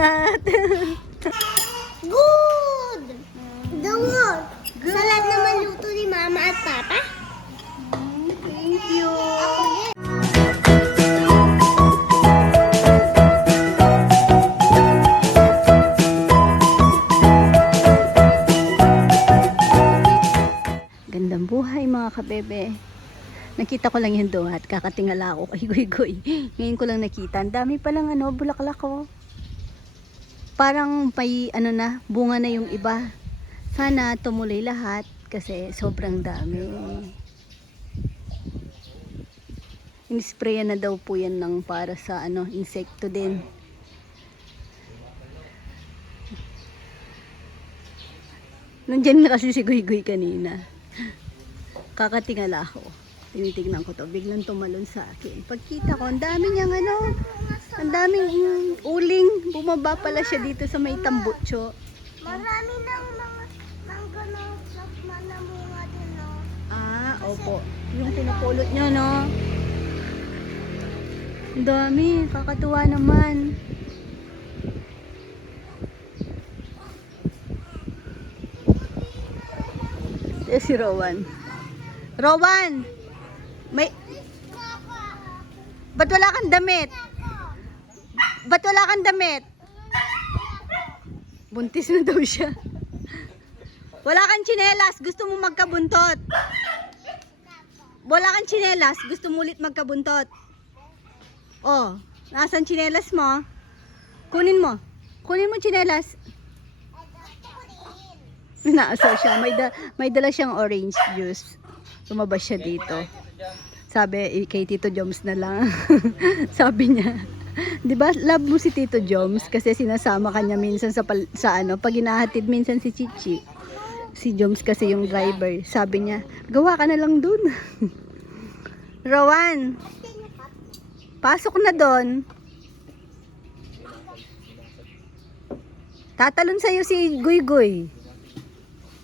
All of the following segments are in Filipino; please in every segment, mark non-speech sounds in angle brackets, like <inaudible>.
Ingat! Good! The work. Salad naman luto ni Mama at Papa. Thank you! Gandang buhay mga kabebe. Nakita ko lang yung doon at kakatingala ako kay Goy Goy. Ngayon ko lang nakita. Ang dami palang ano, bulaklak ko. Parang may ano na, bunga na yung iba. Sana tumuloy lahat kasi sobrang dami. Inisprayan na daw po yan ng para sa ano, insekto din. Nandyan na kasi si Goy kanina. Kakatingala ako. Tinitignan ko to. Biglang tumalon sa akin. Pagkita ko, ang dami niyang ano, ang daming uling. Bumaba pala siya dito sa may tambutso. Marami ng mga mangga na lakman na bunga din, no? Ah, opo. Yung pinupulot niyo, no? Ang dami. Kakatuwa naman. Eh, si Rowan. Rowan! May... Ba't wala kang damit? Ba't wala kang damit? Buntis na daw siya. Wala kang tsinelas, gusto mo magkabuntot. Wala kang tsinelas, gusto mo ulit magkabuntot. Oh, nasan tsinelas mo? Kunin mo. Kunin mo tsinelas. Naasa siya. May, da, may dala siyang orange juice. Lumabas siya dito. Sabi, eh, kay Tito Joms na lang. <laughs> Sabi niya. <laughs> 'Di ba? Love mo si Tito Joms kasi sinasama kanya minsan sa sa ano, pag hinahatid minsan si Chichi. Si Joms kasi yung driver. Sabi niya, gawa ka na lang dun. <laughs> Rowan, pasok na doon. Tatalon sa'yo si Guy Guy.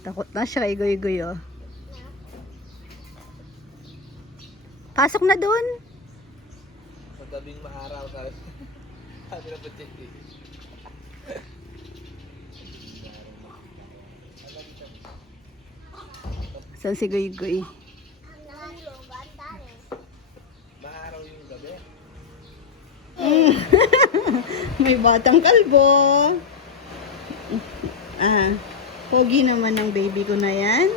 Takot na siya kay Guy Guy, oh. Pasok na doon. Madaming maaraw ka. Sabi <laughs> na ba't hindi? Saan si Guy Guy? Maaraw yung gabi. <laughs> May batang kalbo. Ah, pogi naman ng baby ko na yan.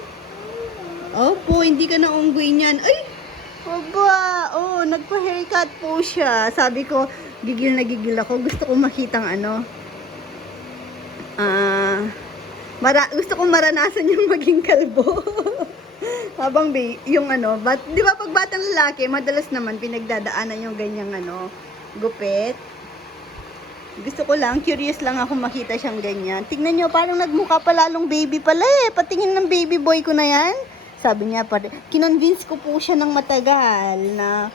Opo, hindi ka na unggoy niyan. Ay! Oh, nagpa-haircut po siya. Sabi ko, gigil na gigil ako. Gusto ko makitang ano. Ah, mara gusto kong maranasan yung maging kalbo. <laughs> Habang ba, yung ano, bat, di ba pag batang lalaki, madalas naman pinagdadaanan yung ganyang ano, gupit. Gusto ko lang, curious lang ako makita siyang ganyan. Tingnan nyo, parang nagmukha pa lalong baby pala eh. Patingin ng baby boy ko na yan. Sabi niya, pa, kinonvince ko po siya ng matagal na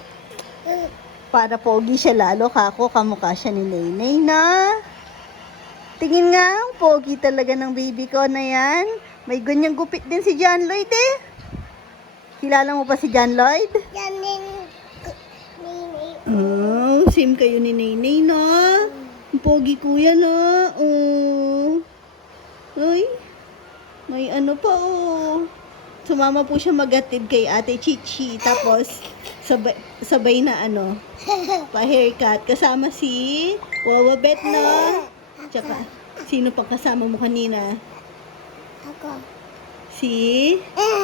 para pogi siya lalo kako, kamukha siya ni Naynay na. Tingin nga, pogi talaga ng baby ko na yan. May ganyang gupit din si John Lloyd eh. Kilala mo pa si John Lloyd? Yan din. Oh, same kayo ni Naynay na. Ang pogi kuya na. Oh. Ay, may ano pa oh. Sumama po siya magatid kay Ate Chichi. Tapos, sabay, sabay na ano, <laughs> pa-haircut. Kasama si Wawa Bet na. Tsaka, sino pang kasama mo kanina? Ako. Si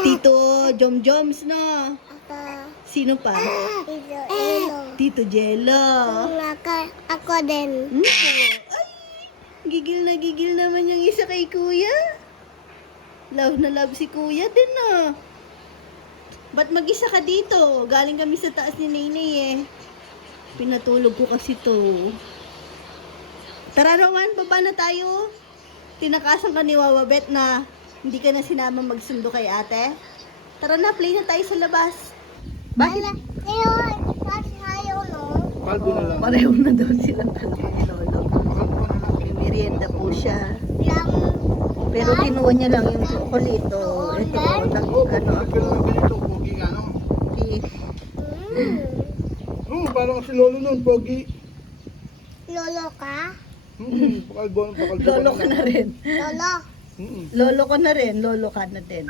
Tito Jom Joms na. Ako. Sino pa? Ito. Ito. Tito Jello. Ako. Ako din. Hmm, Ay! Gigil na gigil naman yung isa kay kuya. Love na love si kuya din ah. Ba't mag-isa ka dito? Galing kami sa taas ni Nainay eh. Pinatulog ko kasi to. Tara Rowan, baba na tayo. Tinakasan ka ni Wawa Bet na hindi ka na sinama magsundo kay ate. Tara na, play na tayo sa labas. Bakit? Kasi ayaw, no? Kalbo na lang. Pareho na daw sila Lolo. May merienda po siya. Pero kinuha niya lang yung chocolate. Oh. Ito, nag, ano ako. ganito, pogi nga no? Fish. Mm. Oo, parang si Lolo nun, pogi. Lolo ka? Hmm, pakalbo, pakalbo Lolo ka na rin. Lolo. Hmm. Lolo ko na rin. Lolo ka na din.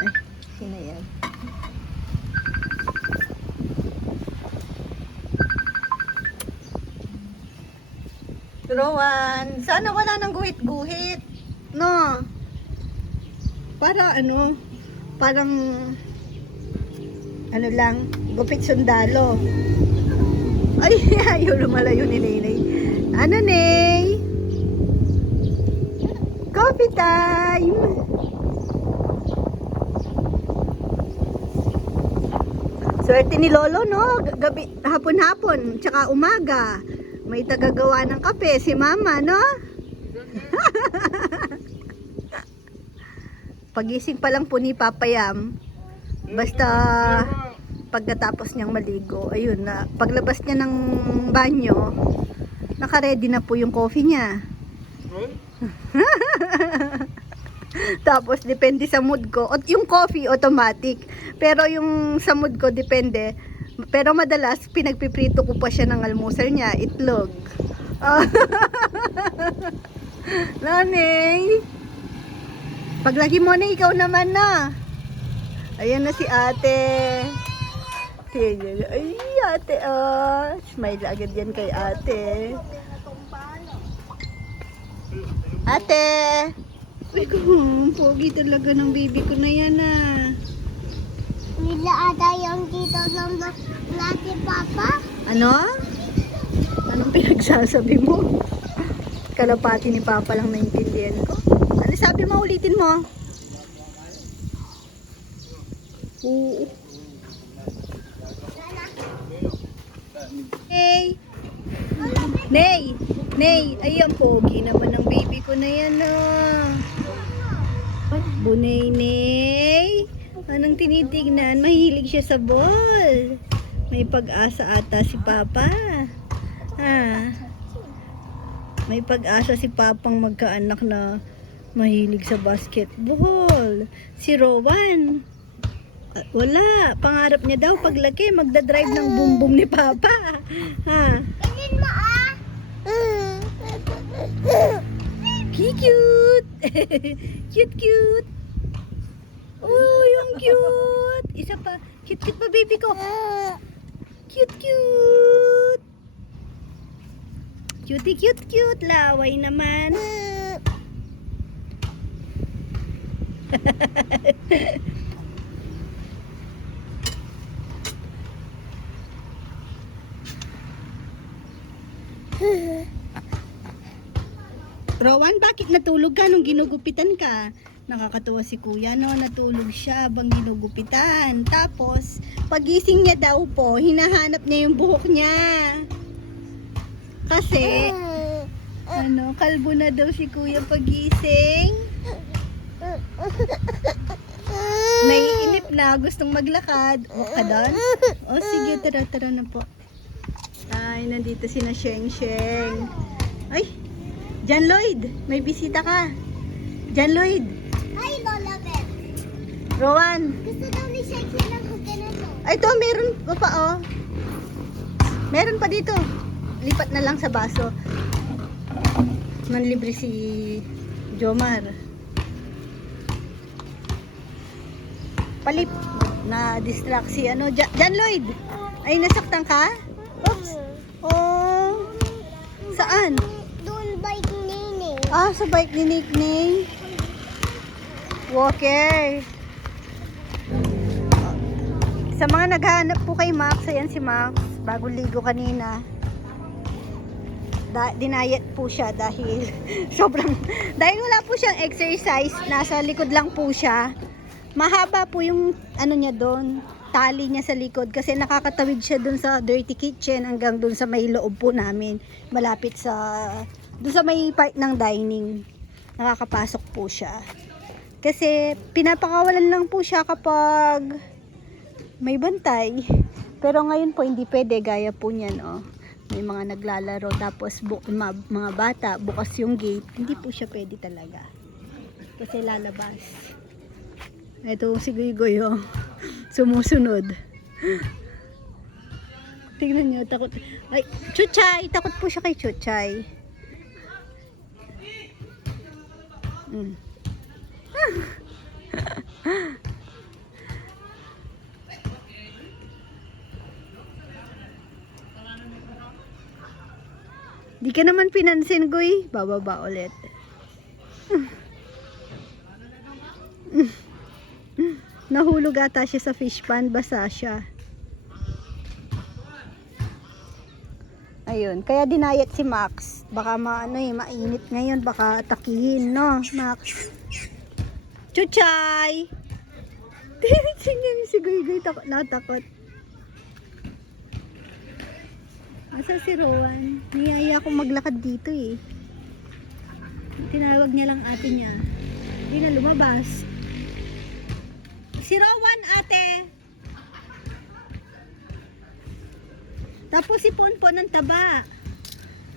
Ay, sino yan? Rowan, sana wala nang guhit-guhit. No? Para ano, parang ano lang, gupit sundalo. Ay, <laughs> ayaw lumalayo ni Naynay. Ano, Nay? Coffee time! Swerte ni Lolo, no? Gabi, hapon-hapon, tsaka umaga. May tagagawa ng kape, si Mama, no? <laughs> Pagising pa lang po ni Papayam, basta pagkatapos niyang maligo, ayun na, paglabas niya ng banyo, naka-ready na po yung coffee niya. <laughs> Tapos, depende sa mood ko. At yung coffee, automatic. Pero yung sa mood ko, depende. Pero madalas, pinagpiprito ko pa siya ng almusal niya. Itlog. Ah. <laughs> Nanay. Paglagi mo na, ikaw naman na. Ayan na si ate. Tingnan. Ay, ate, ah. Smile agad yan kay ate. Ate! Ay, kung pogi talaga ng baby ko na yan ah. Nila ata yung tito ng lati papa. Ano? Anong pinagsasabi mo? Kalapati ni Papa lang naintindihan ko. Ano sabi mo? Ulitin mo. Oo. Nay! Nay! Ayan, pogi naman ang baby ko na yan ah. Bunay, Nay! Anong tinitignan? Mahilig siya sa ball. May pag-asa ata si Papa. Ah. May pag-asa si Papang magkaanak na mahilig sa basketball. Si Rowan. Wala. Pangarap niya daw paglaki magdadrive ng bumbum ni Papa. Ha. Pilin mo ah. Cute! <laughs> cute, cute! Oh, yung cute! Isa pa. Cute, cute pa, baby ko. Cute, cute! Cutie, cute, cute. Laway naman. <laughs> Rowan, bakit natulog ka nung ginugupitan ka? Nakakatuwa si kuya, no? Natulog siya habang ginugupitan. Tapos, pagising niya daw po, hinahanap niya yung buhok niya. Kasi, ano, kalbo na daw si kuya pagising. Naiinip na, gustong maglakad. O ka doon? O sige, tara, tara na po. Ay, nandito si na Sheng Sheng. Ay, John Lloyd, may bisita ka. John Lloyd, Hi, Lola Beth. Rowan. Gusto daw ni Shakira ng ganito. Ay, ito, meron pa pa, oh. Meron pa dito. Lipat na lang sa baso. Manlibre si Jomar. Palip. Na distract si ano, Ja- John Lloyd. Ay, nasaktan ka? Oops. Oh. Saan? Ah, sa bike ni Nick Ning. Walker. Sa mga naghahanap po kay Max, ayan si Max, bagong ligo kanina. Da, dinayat po siya dahil <laughs> sobrang, dahil wala po siyang exercise, nasa likod lang po siya. Mahaba po yung ano niya doon, tali niya sa likod kasi nakakatawid siya doon sa dirty kitchen hanggang doon sa may loob po namin, malapit sa doon sa may part ng dining. Nakakapasok po siya. Kasi pinapakawalan lang po siya kapag may bantay. Pero ngayon po hindi pwede gaya po niyan oh. May mga naglalaro tapos bu- mga bata bukas yung gate. Hindi po siya pwede talaga. Kasi lalabas. Ito si Goy oh. Sumusunod. Tingnan niyo, takot. Ay, Chuchay! Takot po siya kay Chuchay. Mm. Di ka naman pinansin, Goy. Bababa ulit. Nahulog ata siya sa fish pan, basa siya. Ayun, kaya dinayat si Max. Baka maano eh, mainit ngayon, baka atakihin, no, Max? Chuchay! <laughs> Tingnan niyo si Guy takot natakot. Asa si Rowan? Niyaya akong maglakad dito eh. Tinawag niya lang ate niya. Hindi na lumabas. Si Rowan, ate! Tapos si Ponpon ng taba.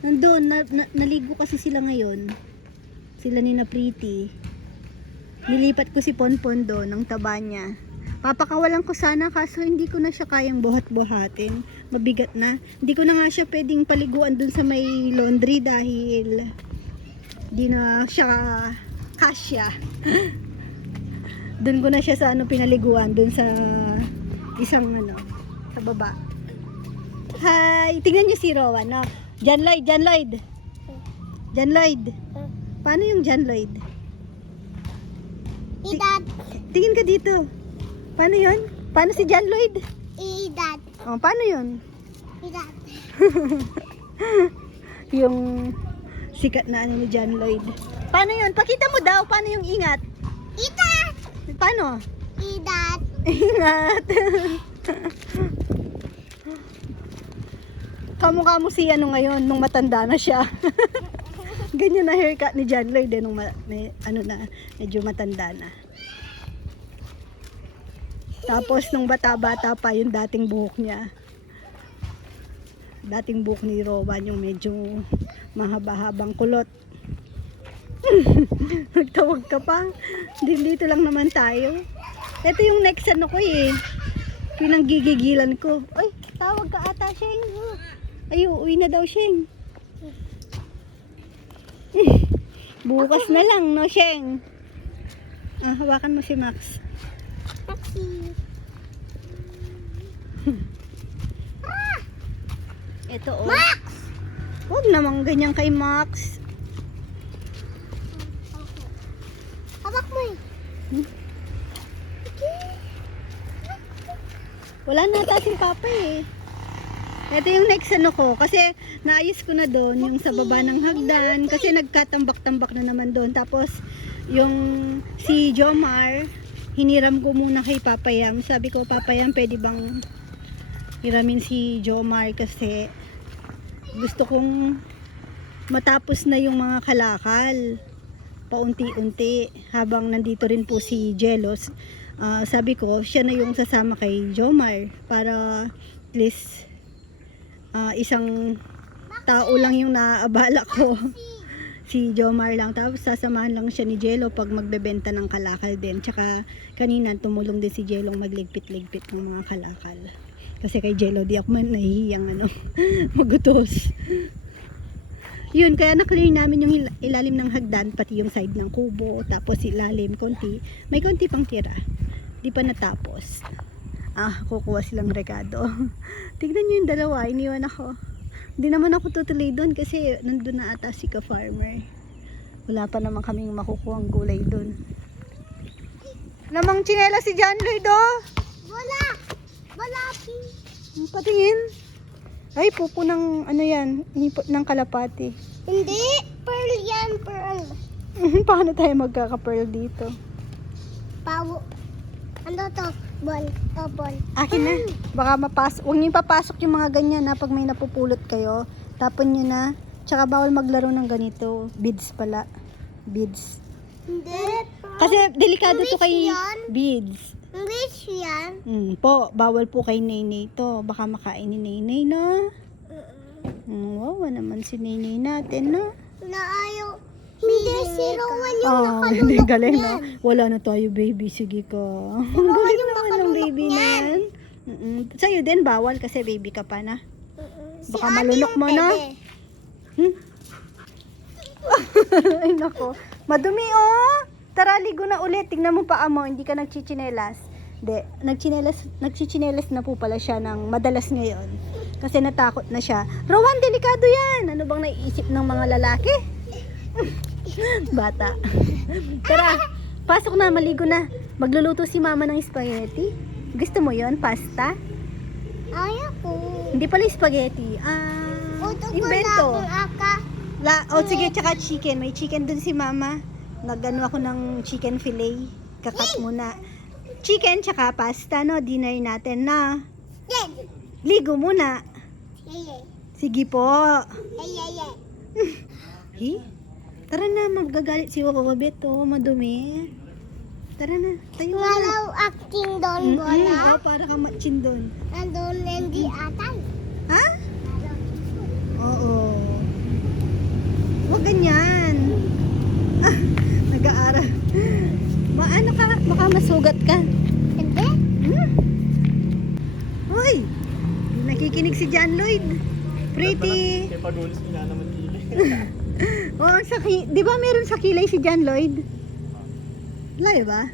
Nandun, na, na- naligo kasi sila ngayon. Sila ni na Pretty. Nilipat ko si Ponpon doon, ng taba niya. Papakawalan ko sana kaso hindi ko na siya kayang buhat-buhatin. Mabigat na. Hindi ko na nga siya pwedeng paliguan doon sa may laundry dahil di na siya kasya. <laughs> doon ko na siya sa ano pinaliguan doon sa isang ano sa baba. Hi! Tingnan niyo si Rowan, no? John Lloyd, John Lloyd. John Lloyd. Paano yung John Lloyd? Idad. Tingin ka dito. Paano yun? Paano si John Lloyd? Idad. Oh, paano yun? Idad. <laughs> Yung sikat na ano ni John Lloyd. Paano yun? Pakita mo daw. Paano yung ingat? Idad. Paano? Idad. Ingat. <laughs> Kamukha mo si ano ngayon, nung matanda na siya. <laughs> Ganyan na haircut ni John Lloyd, eh, nung ma- may, ano na, medyo matanda na. Tapos nung bata-bata pa yung dating buhok niya. Dating buhok ni Rowan yung medyo mahaba-habang kulot. <laughs> Nagtawag ka pa. Di- Dito lang naman tayo. Ito yung next ano ko eh. Pinanggigigilan ko. Ay, tawag ka ata, Sheng. Ay, uuwi na daw, Sheng. <laughs> Bukas na lang, no, Sheng? Ah, hawakan mo si Max. <laughs> Ito, oh. Max! Huwag namang ganyan kay Max. Hawak mo eh. Wala na ata si Papa eh. Ito yung next ano ko. Kasi naayos ko na doon yung sa baba ng hagdan. Kasi nagkatambak-tambak na naman doon. Tapos yung si Jomar, hiniram ko muna kay Papa Yam. Sabi ko, Papa Yam, pwede bang hiramin si Jomar kasi gusto kong matapos na yung mga kalakal paunti-unti habang nandito rin po si Jelos Ah, sabi ko siya na yung sasama kay Jomar para at least ah, isang tao lang yung naaabala ko <laughs> si Jomar lang tapos sasamahan lang siya ni Jello pag magbebenta ng kalakal din tsaka kanina tumulong din si Jello magligpit-ligpit ng mga kalakal kasi kay Jello di ako man nahihiyang ano <laughs> magutos yun, kaya na-clear namin yung il- ilalim ng hagdan, pati yung side ng kubo, tapos ilalim, konti. May konti pang tira. Di pa natapos. Ah, kukuha silang rekado. <laughs> Tignan nyo yung dalawa, iniwan ako. Hindi naman ako tutuloy doon kasi nandun na ata si ka-farmer. Wala pa naman kaming makukuha ang gulay doon. Namang chinela si John Lloyd, oh! Wala. Wala, Patingin. Ay, pupo ng, ano yan, ng kalapati. Hindi. Pearl yan, pearl. <laughs> Paano tayo magkaka-pearl dito? Pawo. Ano to? Ball. To ball. Akin na. Baka mapasok. Huwag niyo papasok yung mga ganyan na pag may napupulot kayo. Tapon niyo na. Tsaka bawal maglaro ng ganito. Beads pala. Beads. Hindi. Kasi delikado to kay yan? beads. English yan. Mm, po, bawal po kay Naynay to. Baka makain ni Naynay, no? Mm, wow, naman si Naynay natin, no? Na ayaw. Hindi, si Rowan yung Oh, hindi nakalunok galing, no? niyan. Wala na tayo, baby. Sige ka. <laughs> Ang galing yung naman ng baby na yan. Mm-mm. Sa'yo din, bawal kasi baby ka pa na. Si Baka ate malunok mo, no? Hmm? <laughs> Ay nako, Madumi oh. Tara, ligo na ulit. Tingnan mo pa mo, hindi ka nagchichinelas. Hindi, nagchinelas, nagchichinelas na po pala siya ng madalas ngayon. Kasi natakot na siya. Rowan, delikado yan. Ano bang naiisip ng mga lalaki? <laughs> Bata. Tara, pasok na, maligo na. Magluluto si mama ng spaghetti. Gusto mo yon pasta? Ayoko. Hindi pala spaghetti. Ah, Uto ko invento. aka. La, oh, sige, tsaka chicken. May chicken dun si mama. Nagano ako ng chicken fillet. Kakat muna. Chicken tsaka pasta, no? Dinner natin na. Ligo muna. Sige po. <laughs> Hi? Tara na, magagalit si Wakawabit, oh. Madumi. Tara na, tayo na. Walaw acting doon Mm-mm, bola. oh, para ka matchin dun. Nandun hindi atay. Ha? Oo. Huwag ganyan. Ah, <laughs> nag-aaral. Maano ka? Baka masugat ka. Hindi. Hmm? Hoy! Nakikinig si John Lloyd. Pretty. Kaya pagulis ko na naman dili. <laughs> Oh, sa ki- 'di ba meron sa kilay si John Lloyd? Layo ba?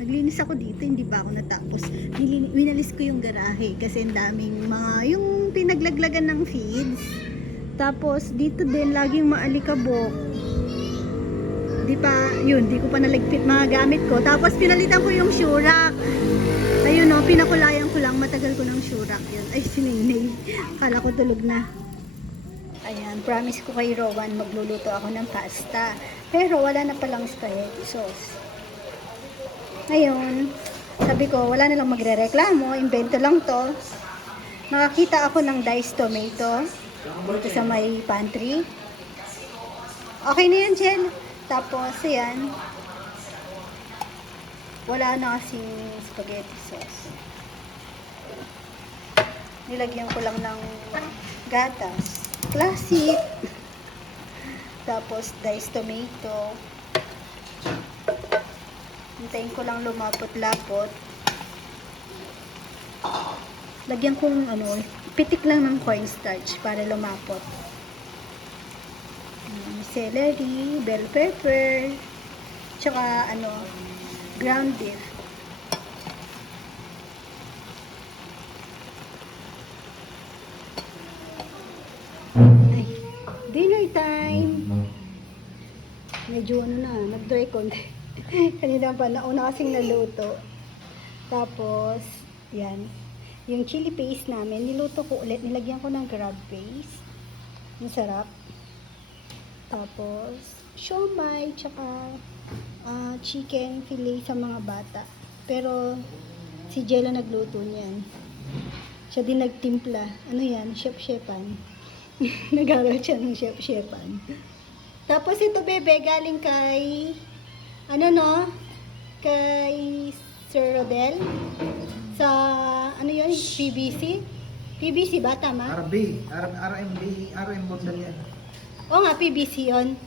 Naglinis ako dito, hindi ba ako natapos. Nilin- winalis ko yung garahe kasi ang daming mga, yung pinaglaglagan ng feeds. Tapos, dito din, laging maalikabok. Di pa, yun, di ko pa naligpit mga gamit ko. Tapos, pinalitan ko yung shurak. Ayun no, pinakulayan ko lang, matagal ko ng shurak yun. Ay, sininay. Kala ko tulog na. Ayan, promise ko kay Rowan, magluluto ako ng pasta. Pero wala na palang spaghetti sauce. Ngayon, sabi ko, wala na lang magre-reklamo, invento lang to. Nakakita ako ng diced tomato dito sa may pantry. Okay na yan, Jen. Tapos, ayan. Wala na kasing spaghetti sauce. Nilagyan ko lang ng gatas. Classic. Tapos, diced tomato. Hintayin ko lang lumapot-lapot. Lagyan kong ano, pitik lang ng cornstarch para lumapot. Celery, bell pepper, tsaka ano, ground beef. Medyo ano na, nag-dry konti. <laughs> Kanina pa, nauna kasing naluto. Tapos, yan. Yung chili paste namin, niluto ko ulit. Nilagyan ko ng crab paste. Masarap. Tapos, siomay, tsaka ah, chicken fillet sa mga bata. Pero, si Jello nagluto niyan. Siya din nagtimpla. Ano yan? Chef-chefan. <laughs> Nag-aral siya ng chef-chefan. Tapos ito, bebe, galing kay, ano no? Kay Sir Rodel. Sa, ano yun? PBC? PBC ba? Tama? RB, R- RMB, RM Bondal yan. Oo nga, PBC yun.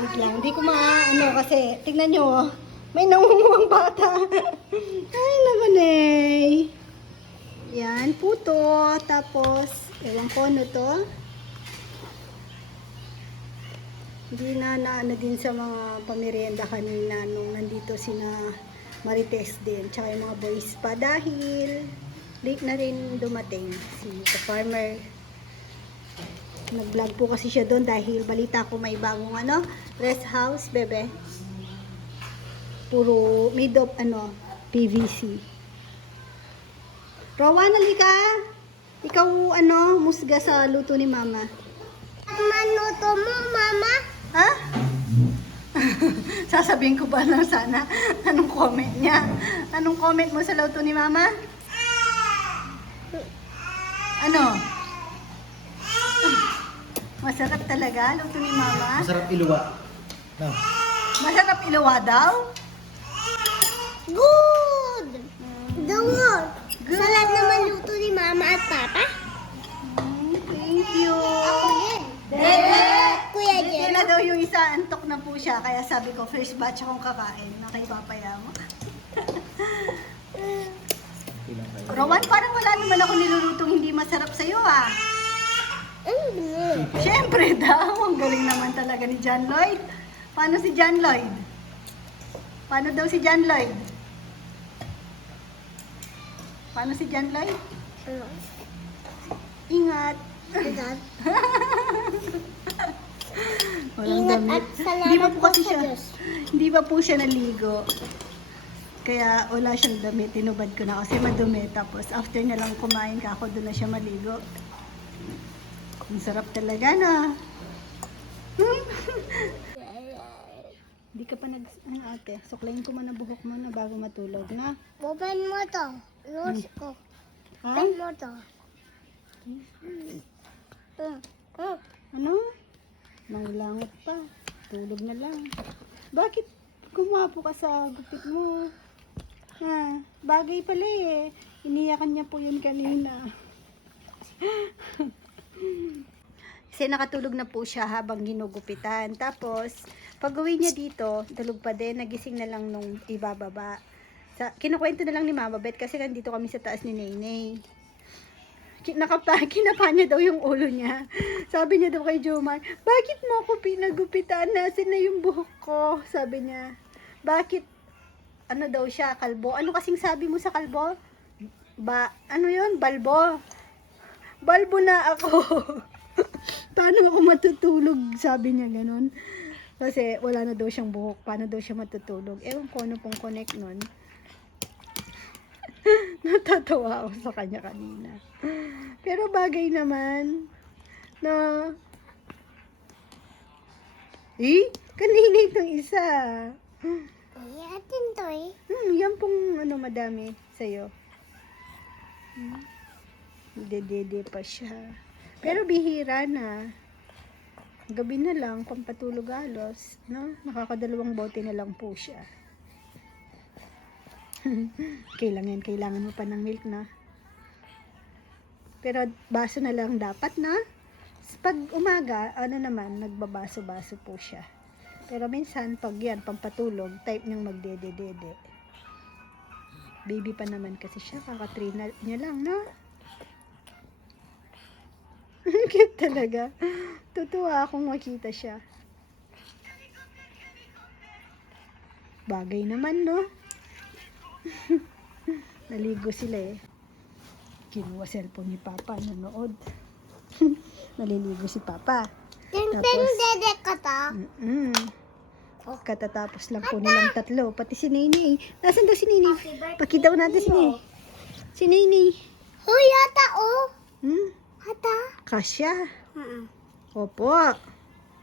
Wait lang, hindi ko ma, ano, kasi, tignan nyo, oh. may nangunguhang bata. <laughs> Ay, naman eh. Yan, puto. Tapos, ewan ko ano to. Hindi na naano din sa mga pamerienda kanina nung nandito sina Marites din. Tsaka yung mga boys pa dahil late na rin dumating si the farmer Nag-vlog po kasi siya doon dahil balita ko may bagong ano, rest house, bebe. Puro made of ano, PVC. Rowan, halika. Ikaw ano, musga sa luto ni mama. Manuto mo, mama. Ha? <laughs> Sasabihin ko ba lang sana anong comment niya? Anong comment mo sa luto ni mama? Ano? Masarap talaga luto ni mama? Masarap iluwa. No. Masarap ilawa daw? Good! Good! Good. Salad naman luto ni mama at papa. mm, thank you. Ako din. Kuya Hindi Jen. na daw yung isa, antok na po siya. Kaya sabi ko, first batch akong kakain na kay papaya mo. <laughs> Rowan, parang wala naman ako nilulutong hindi masarap sa'yo ah. Mm. Siyempre daw, ang galing naman talaga ni John Lloyd. Paano si John Lloyd? Paano daw si John Lloyd? Paano si John Lloyd? Ano? Ingat. Ingat. <laughs> Walang Ingat damit. at salamat Hindi pa po po kasi sa siya, Diyos. hindi pa po siya naligo. Kaya wala siyang damit. Tinubad ko na kasi madumi. Tapos after na lang kumain ka ako, doon na siya maligo. Ang sarap talaga na. <laughs> Hindi ka pa nag... Ano ate? Suklayin ko muna buhok mo na bago matulog na. Open mo to. Rose ko. Ha? Open mo to. Mm. Mm. Ano? Nangilangot pa. Tulog na lang. Bakit gumapo ka sa gupit mo? Ha? Bagay pala eh. Iniyakan niya po yun kanina. <laughs> Kasi nakatulog na po siya habang ginugupitan. Tapos, pag uwi niya dito, tulog pa din, nagising na lang nung ibababa. Sa, kinukwento na lang ni Mama Bet kasi nandito kami sa taas ni Nenay. Nakapa, <laughs> kinapa niya daw yung ulo niya. Sabi niya daw kay Jomar, bakit mo ako pinagupitan? Nasaan na yung buhok ko? Sabi niya. Bakit? Ano daw siya, kalbo? Ano kasing sabi mo sa kalbo? Ba, ano yun? Balbo. Balbo na ako. <laughs> Paano ako matutulog? Sabi niya ganun. Kasi wala na daw siyang buhok. Paano daw siya matutulog? Ewan ko ano pong connect nun. <laughs> Natatawa ako sa kanya kanina. Pero bagay naman na Eh, kanina itong isa. Ay, atin to eh. Hmm, yan pong ano madami sa'yo. Hmm. Dedede pa siya. Pero bihira na. Gabi na lang, pampatulog alos. No? Nakakadalawang bote na lang po siya. <laughs> kailangan, kailangan mo pa ng milk na. Pero baso na lang dapat na. Pag umaga, ano naman, nagbabaso-baso po siya. Pero minsan, pag yan, pampatulog, type niyang magdede-dede. Baby pa naman kasi siya, kakatrina niya lang, no? <laughs> Cute talaga. Tutuwa akong makita siya. Bagay naman, no? <laughs> Naligo sila eh. Kinuha cellphone ni Papa, nanood. <laughs> Naliligo si Papa. Ting dede ka ta. Mm-mm. Katatapos lang po nilang tatlo. Pati si Nini. Nasaan daw si Nini? Pakita ko natin si Nini. Si Nini. Hoy, ata oh. Hmm? Ata. Kasya. Mm Opo.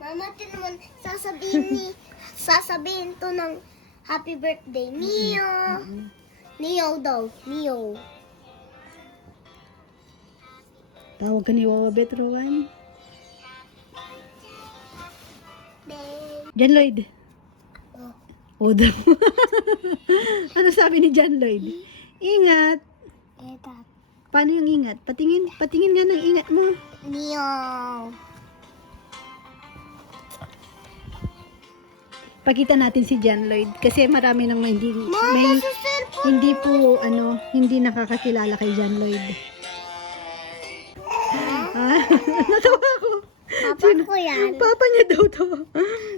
Mama, ito naman, sasabihin ni, <laughs> sasabihin to ng happy birthday. Neo. Mm-mm. Neo daw. Neo. Tawag ka ni Wawa Bet, Rowan. Then, John Lloyd. oh. O daw. <laughs> ano sabi ni John Lloyd? Ingat. Eta. Paano yung ingat? Patingin, patingin nga ng ingat mo. Neo. Pakita natin si John Lloyd kasi marami nang hindi may hindi po ano, hindi nakakakilala kay John Lloyd. Ah, <laughs> natawa ako. Papa ko yan. Papa niya daw to.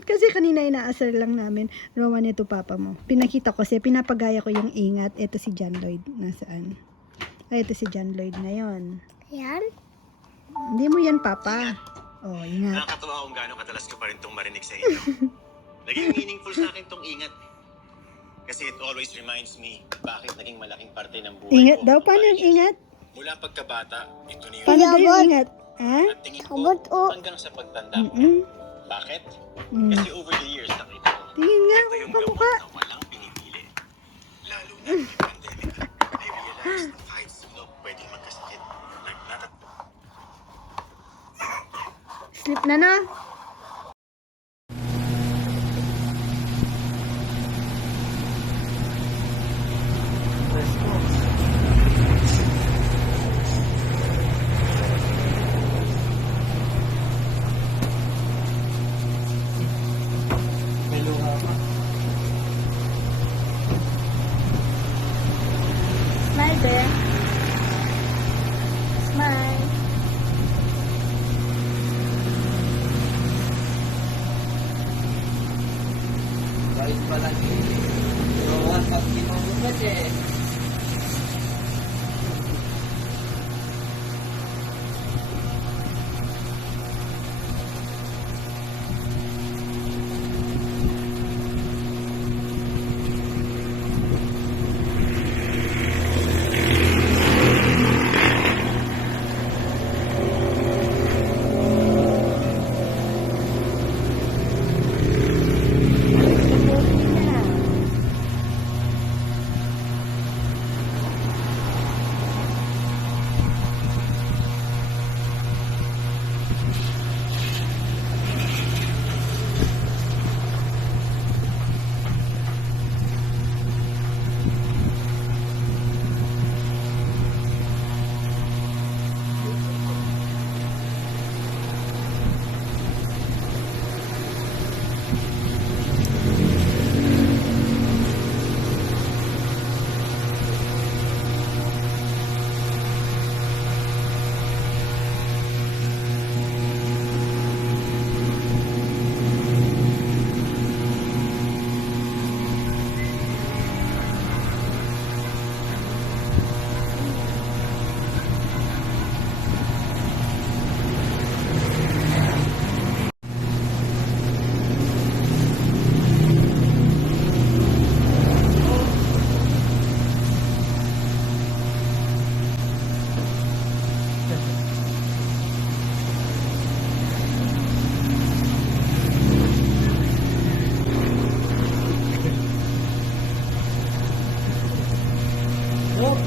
Kasi kanina inaasar lang namin. Roman, ito papa mo. Pinakita ko kasi pinapagaya ko yung ingat. Ito si John Lloyd. Nasaan? Ay, ito si John Lloyd ngayon. Yan? Hindi mo yan, papa. Oh, ingat. Nakakatawa kung gaano kadalas ko pa rin itong marinig sa inyo. <laughs> naging meaningful sa akin itong ingat. Kasi it always reminds me bakit naging malaking parte ng buhay Ingat ko. daw. ang Paano yung ingat? Mula pagkabata, ito na yun. Paano daw yung Inabot. ingat? Ha? At tingin ko Abot, oh. hanggang sa pagtanda ko. Mm-mm. Bakit? Mm. Kasi over the years nakita ko. Tingin nga, Ito yung kamukha. gamot na walang pinipili. Lalo na yung pandemic. I realized na kahit sino pwedeng magkasakit. Like, not at Sleep na na. Sarap